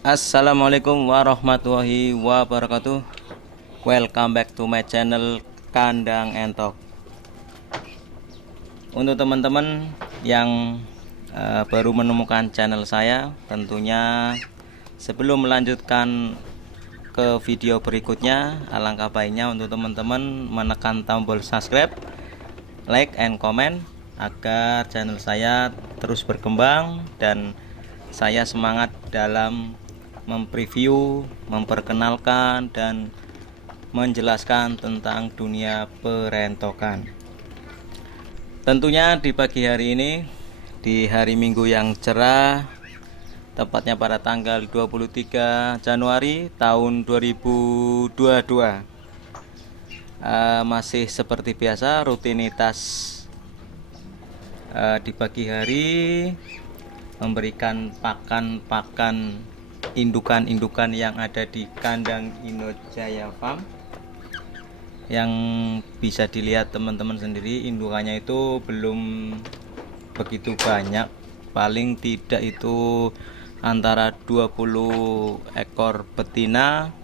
Assalamualaikum warahmatullahi wabarakatuh. Welcome back to my channel Kandang Entok. Untuk teman-teman yang baru menemukan channel saya, tentunya sebelum melanjutkan ke video berikutnya, alangkah baiknya untuk teman-teman menekan tombol subscribe, like, and comment agar channel saya terus berkembang dan saya semangat dalam mempreview, memperkenalkan, dan menjelaskan tentang dunia perentokan. Tentunya di pagi hari ini, di hari Minggu yang cerah, tepatnya pada tanggal 23 Januari tahun 2022, masih seperti biasa rutinitas di pagi hari memberikan pakan indukan-indukan yang ada di kandang Inojaya Farm. Yang bisa dilihat teman-teman sendiri, indukannya itu belum begitu banyak, paling tidak itu antara 20 ekor betina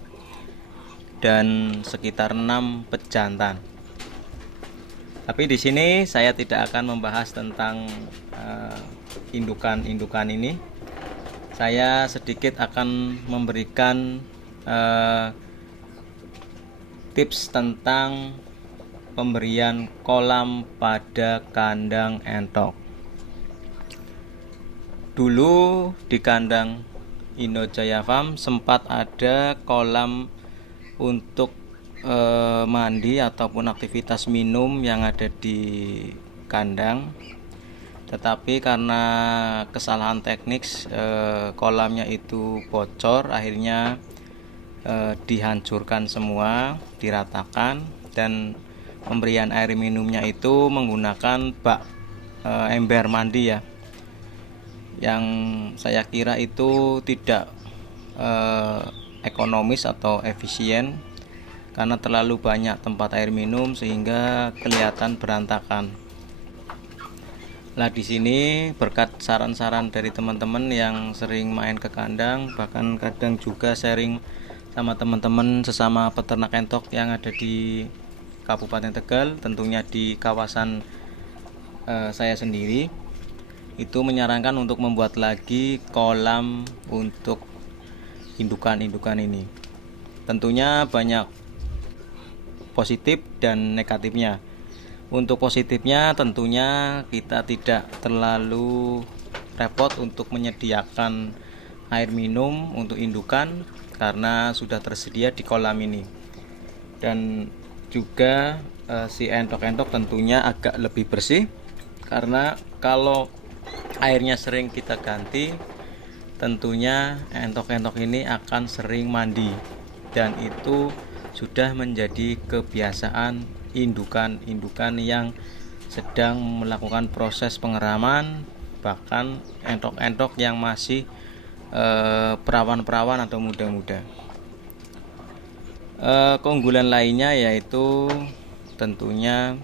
dan sekitar 6 pejantan. Tapi di sini saya tidak akan membahas tentang indukan-indukan ini. Saya sedikit akan memberikan tips tentang pemberian kolam pada kandang entok. Dulu di kandang Inojaya Farm sempat ada kolam untuk mandi ataupun aktivitas minum yang ada di kandang, tetapi karena kesalahan teknis kolamnya itu bocor, akhirnya dihancurkan semua, diratakan, dan pemberian air minumnya itu menggunakan bak ember mandi ya, yang saya kira itu tidak ekonomis atau efisien karena terlalu banyak tempat air minum sehingga kelihatan berantakan. Nah, di sini berkat saran-saran dari teman-teman yang sering main ke kandang, bahkan kadang juga sharing sama teman-teman sesama peternak entok yang ada di Kabupaten Tegal, tentunya di kawasan saya sendiri, itu menyarankan untuk membuat lagi kolam untuk indukan-indukan ini. Tentunya banyak positif dan negatifnya. Untuk positifnya tentunya kita tidak terlalu repot untuk menyediakan air minum untuk indukan karena sudah tersedia di kolam ini. Dan juga si entok-entok tentunya agak lebih bersih, karena kalau airnya sering kita ganti, tentunya entok-entok ini akan sering mandi, dan itu sudah menjadi kebiasaan indukan-indukan yang sedang melakukan proses pengeraman, bahkan entok-entok yang masih perawan-perawan atau muda-muda. Keunggulan lainnya yaitu tentunya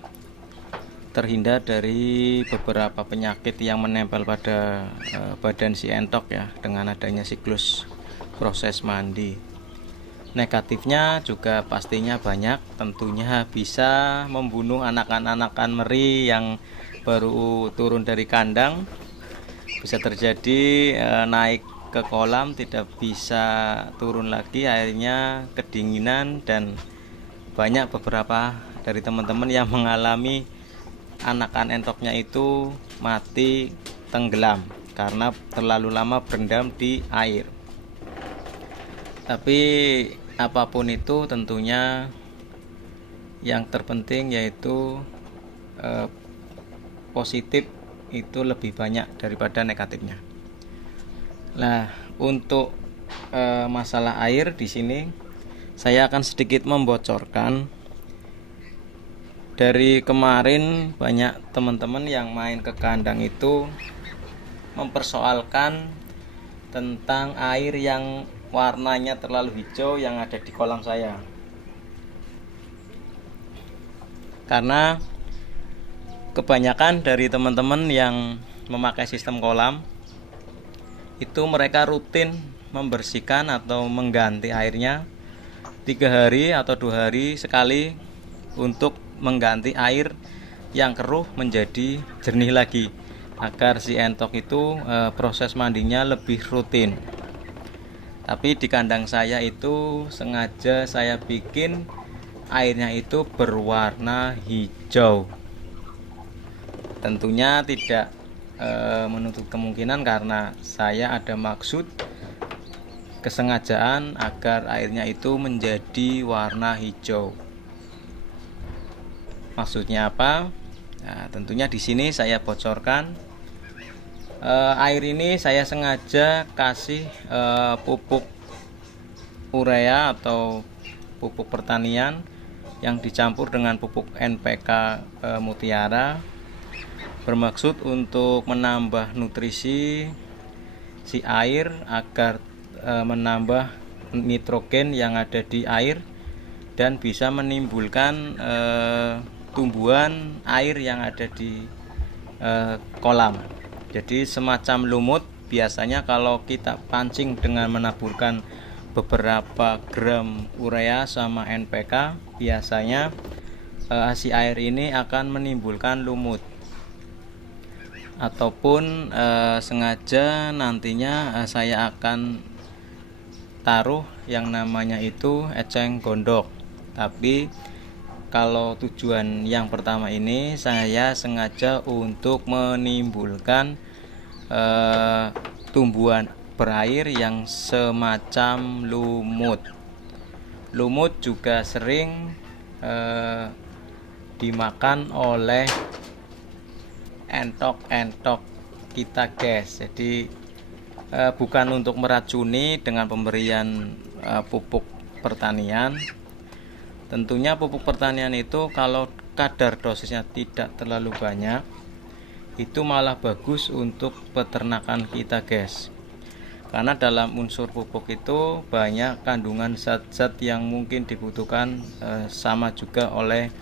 terhindar dari beberapa penyakit yang menempel pada badan si entok ya, dengan adanya siklus proses mandi. Negatifnya juga pastinya banyak, tentunya bisa membunuh anakan-anakan meri yang baru turun dari kandang. Bisa terjadi naik ke kolam tidak bisa turun lagi, airnya kedinginan, dan banyak beberapa dari teman-teman yang mengalami anakan entoknya itu mati tenggelam karena terlalu lama berendam di air. Tapi apapun itu tentunya yang terpenting yaitu positif itu lebih banyak daripada negatifnya. Nah, untuk masalah air di sini saya akan sedikit membocorkan. Dari kemarin banyak teman-teman yang main ke kandang itu mempersoalkan tentang air yang warnanya terlalu hijau yang ada di kolam saya. Karena kebanyakan dari teman-teman yang memakai sistem kolam itu mereka rutin membersihkan atau mengganti airnya 3 hari atau 2 hari sekali untuk mengganti air yang keruh menjadi jernih lagi, agar si entok itu proses mandinya lebih rutin. Tapi di kandang saya itu sengaja saya bikin airnya itu berwarna hijau. Tentunya tidak menutup kemungkinan karena saya ada maksud kesengajaan agar airnya itu menjadi warna hijau. Maksudnya apa? Nah, tentunya di sini saya bocorkan. Air ini saya sengaja kasih pupuk urea atau pupuk pertanian yang dicampur dengan pupuk NPK Mutiara, bermaksud untuk menambah nutrisi si air agar menambah nitrogen yang ada di air dan bisa menimbulkan tumbuhan air yang ada di kolam. Jadi semacam lumut. Biasanya kalau kita pancing dengan menaburkan beberapa gram urea sama NPK, biasanya si air ini akan menimbulkan lumut. Ataupun sengaja nantinya saya akan taruh yang namanya itu eceng gondok. Tapi kalau tujuan yang pertama ini saya sengaja untuk menimbulkan tumbuhan berair yang semacam lumut. Lumut juga sering dimakan oleh entok-entok kita, guys. Jadi bukan untuk meracuni dengan pemberian pupuk pertanian. Tentunya pupuk pertanian itu kalau kadar dosisnya tidak terlalu banyak, itu malah bagus untuk peternakan kita, guys. Karena dalam unsur pupuk itu banyak kandungan zat-zat yang mungkin dibutuhkan sama juga oleh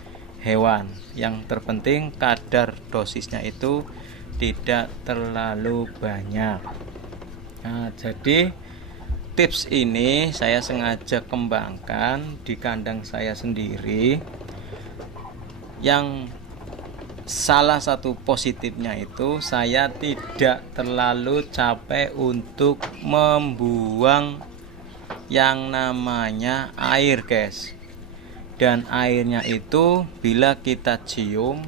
hewan. Yang terpenting kadar dosisnya itu tidak terlalu banyak. Nah, jadi tips ini saya sengaja kembangkan di kandang saya sendiri. Yang salah satu positifnya itu saya tidak terlalu capek untuk membuang yang namanya air, guys. Dan airnya itu bila kita cium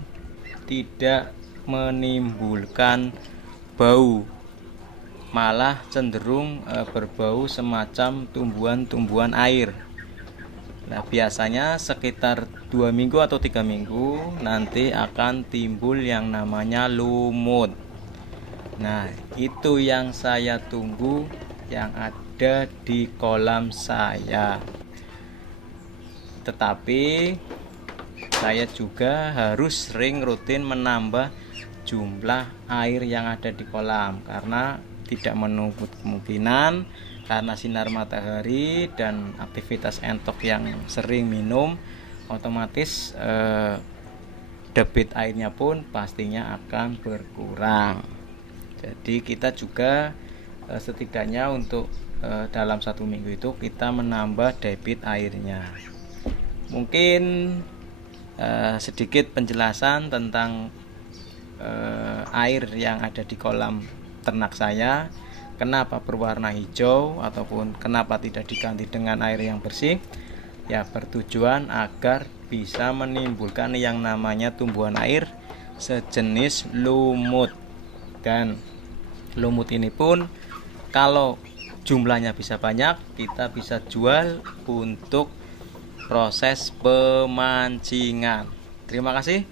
tidak menimbulkan bau, malah cenderung berbau semacam tumbuhan-tumbuhan air. Nah, biasanya sekitar 2 minggu atau 3 minggu nanti akan timbul yang namanya lumut. Nah, itu yang saya tunggu yang ada di kolam saya. Tetapi saya juga harus sering rutin menambah jumlah air yang ada di kolam, karena tidak menutup kemungkinan karena sinar matahari dan aktivitas entok yang sering minum, otomatis debit airnya pun pastinya akan berkurang. Jadi kita juga setidaknya untuk dalam 1 minggu itu kita menambah debit airnya. Mungkin sedikit penjelasan tentang air yang ada di kolam ternak saya, kenapa berwarna hijau ataupun kenapa tidak diganti dengan air yang bersih. Ya, bertujuan agar bisa menimbulkan yang namanya tumbuhan air sejenis lumut. Dan lumut ini pun kalau jumlahnya bisa banyak, kita bisa jual untuk proses pemancingan. Terima kasih.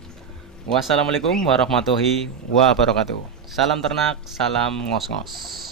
Wassalamualaikum warahmatullahi wabarakatuh. Salam ternak, salam ngos-ngos.